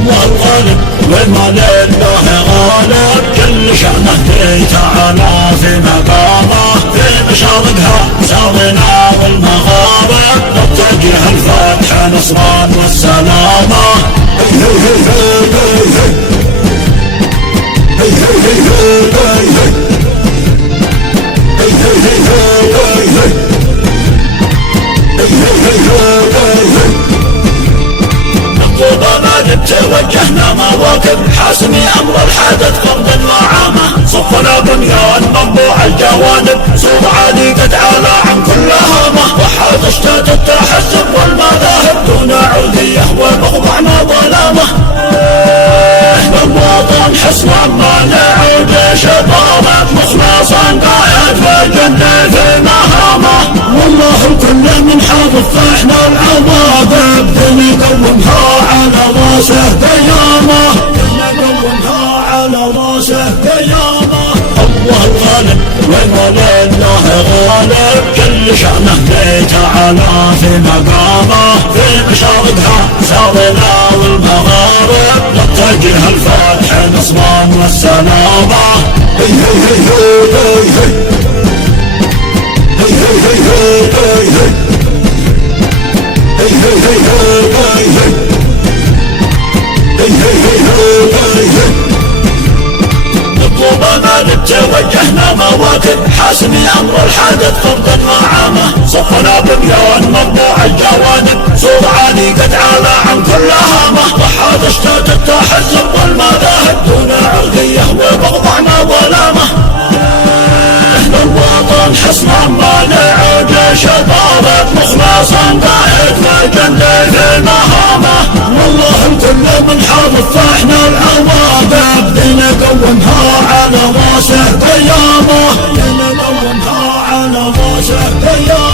الله الغالب وما لله غالب، كل شأنه تعالى في مقامه، في مشارقها سارنا والمغارب، نتجه الفتح نصرا والسلامة. توجهنا مواكب حاسمي أمر الحادث فردا وعامة، صفنا بنيان منبوع الجوانب، صوب عالي قد عالى عن كل هامة، وحاد اشتات التحزب والمذاهب دون عودية والمخضع ما ظلامة. بالوطن حسنا ما نعود شبابك مخلصا قاعد بالجنة في مهامة، والله الكل من حاضر فاحنا العواقب نقومها على راسه قيامه، نقومها على راسه قيامه. الله الغالب وما لله غالب، كل شأنه تعالى في مقامه، في مشارقها سارنا والمغارب، نتجه الفتح نصرا والسلامة. توجهنا مواكب حاسمي أمر الحادث فردا وعامة، صفنا بنيان منبوع الجوانب، صوب عالي قد عالى عن كل هامة، وحاد اشتات التحزب والمذاهب دون عودية والمخضع ما ظلامة. أهل الوطن حسنا ما نعود شبابك مخلصا قائد بالجنة في المهامة، والله الكل من حاضر فاحنا العواقب نقومها على راسه قيامه، نقومها على راسه قيامه.